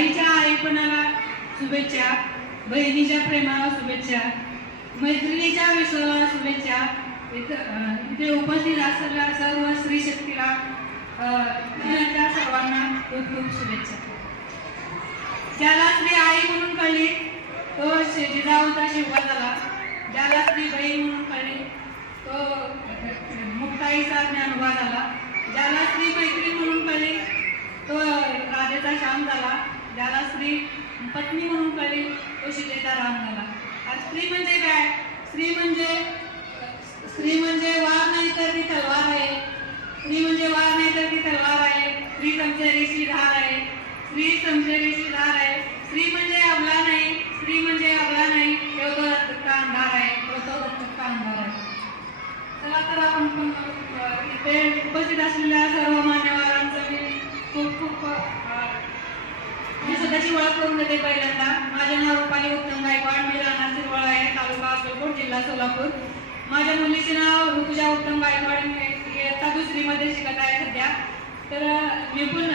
आईच्या आईपणाला शुभेच्छा बहिणीच्या प्रेमाला शुभेच्छा मैत्रिणीच्या विश्वाला शुभेच्छा. इथे उपस्थित असलेल्या सर्व स्त्री शक्तीला त्या सर्वांना खूप खूप शुभेच्छा. ज्याला स्त्री आई म्हणून कळली तो जिजाऊचा शिवा झाला. ज्याला स्त्री बहीण म्हणून कळली तो मुक्ताईचा ज्ञानोबा झाला. ज्याला स्त्री मैत्री म्हणून कळली तो राधेचा श्याम झाला. ज्याला स्त्री पत्नी म्हणून कळली तो शिलेचा राम झाला. आज स्त्री म्हणजे काय? स्त्री म्हणजे स्त्री म्हणजे वार नाही तर ती तलवार आहे. स्त्री म्हणजे वार नाही तर ती तलवार आहे. स्त्री समशेरीची धार आहे. स्त्री समशेरीची धार आहे. स्त्री म्हणजे अबला नाही. स्त्री म्हणजे अबला नाही. तो तो अंधार आहे. तो तो अंधार आहे. चला तर आपण पण, इथे उपस्थित असलेल्या सर्व मान्यवरांचं मी खूप खूप मी स्वतःची ओळख करून देते पहिल्यांदा. माझे नाव रुपाली उत्तम गायकवाड. मी राहणार सिरवळ आहे तालुका अक्कलकोट जिल्हा सोलापूर. माझ्या मुलीचे नाव ऋतुजा उत्तम गायकवाड. मी इयत्ता दुसरीमध्ये शिकत आहे सध्या. तर निपुण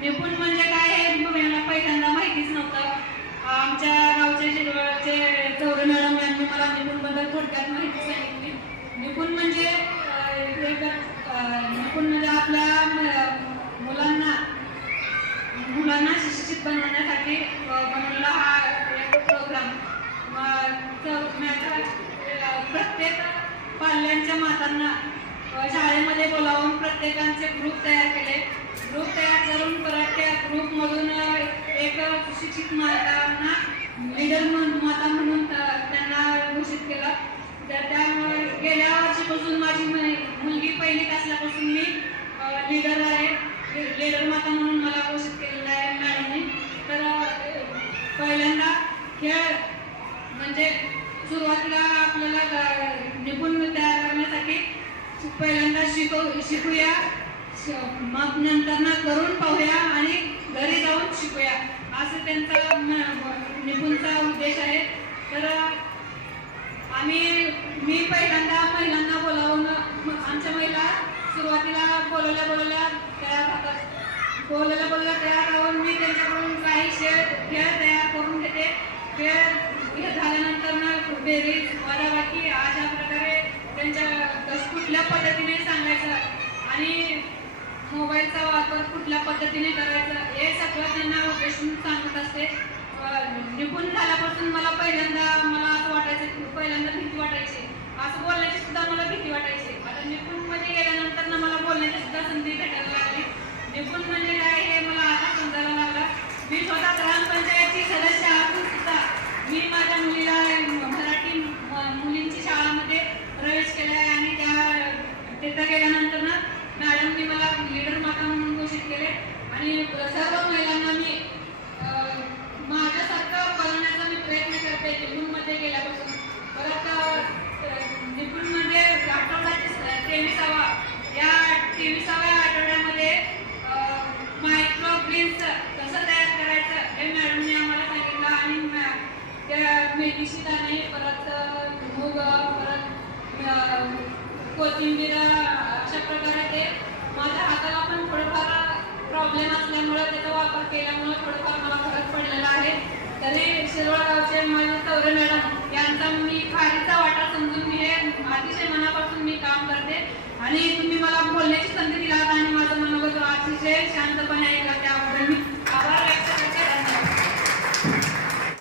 निपुण म्हणजे काय हे मला पहिल्यांदा माहितीच नव्हतं. आमच्या गावचे शिरवळचे चौरे मॅडम यांनी मला निपुणबद्दल थोडक्यात माहिती सांगितली. निपुण म्हणजे निपुण म्हणजे आपल्या मुलांना शिक्षित बनवण्यासाठी अ, बनवलेला हा एक प्रोग्राम प्रत्येक पाल्यांच्या मातांना शाळेमध्ये बोलावून प्रत्येकांचे ग्रुप तयार केले. ग्रुप तयार करून परत त्या ग्रुपमधून एक सुशिक्षित मातांना लिडर म्हणून माता म्हणून त्यांना घोषित केलं. तर त्या गेल्या वर्षीपासून माझी मुलगी पहिली असल्यापासून मी लिडर आहे. म्हणजे लेडर माता म्हणून मला घोषित केलेलं आहे मॅडमने. तर पहिल्यांदा खेळ म्हणजे सुरुवातीला आपल्याला निपुण तयार करण्यासाठी पहिल्यांदा शिकव शिकूया. श- मग नंतर ना करून पाहूया आणि घरी जाऊन शिकूया. असं त्यांचा निपुणचा उद्देश आहे. तर आम्ही मी पहिल्यांदा महिलांना बोलावून आमच्या महिला सुरुवातीला बोलवल्या बोलवल्या तयार होतात. बोलवल्या बोलवल्या तयार राहून मी त्यांच्याकडून काही खेळ खेळ तयार करून घेते. खेळ झाल्यानंतर ना बेरीज वजाबाकी अशा प्रकारे त्यांच्या कुठल्या पद्धतीने सांगायचं आणि मोबाईलचा वापर कुठल्या पद्धतीने करायचा हे सगळं त्यांना उद्देशून सांगत असते. निपुण झाल्यापासून मला पहिल्यांदा मला असं वाटायचं पहिल्यांदा भीती वाटायची. असं बोलण्याची सुद्धा मला भीती वाटायची. आता निपुणमध्ये गेल्यानंतर ना मला बोलण्याची सुद्धा संधी भेटायला लागली निपुण म्हणजे काय हे मला आता समजायला लागलं मी स्वतः ग्रामपंचायतची सदस्य असून सुद्धा मी माझ्या मुलीला मराठी म- मुलींची शाळामध्ये प्रवेश केला आहे आणि त्या त्यानंतर ना मॅडमने मला लीडर माता म्हणून घोषित केले. आणि सर्व महिलांना मी माझ्यासारखं बनवण्याचा मी प्रयत्न करते निपुणमध्ये गेल्यापासून. परत निपुणमध्ये आठवड्याचे तेविसावा या तेविसाव्या आठवड्यामध्ये मायक्रो ग्रीन्स कसं तयार करायचं हे मॅडमने आम्हाला सांगितलं. आणि त्या मेथीशी दाणे परत अं, मूग परत कोथिंबीर अशा प्रकारे ते माझ्या हाताला पण थोडंफार प्रॉब्लेम असल्यामुळे त्याचा वापर केल्यामुळे थोडंफार मला फरक पडलेला आहे. तरी शिरोळ गावचे माझे चौरे मॅडम यांचा मी खारीचा वाटा समजून मी हे अतिशय मनापासून मी काम करते. आणि तुम्ही मला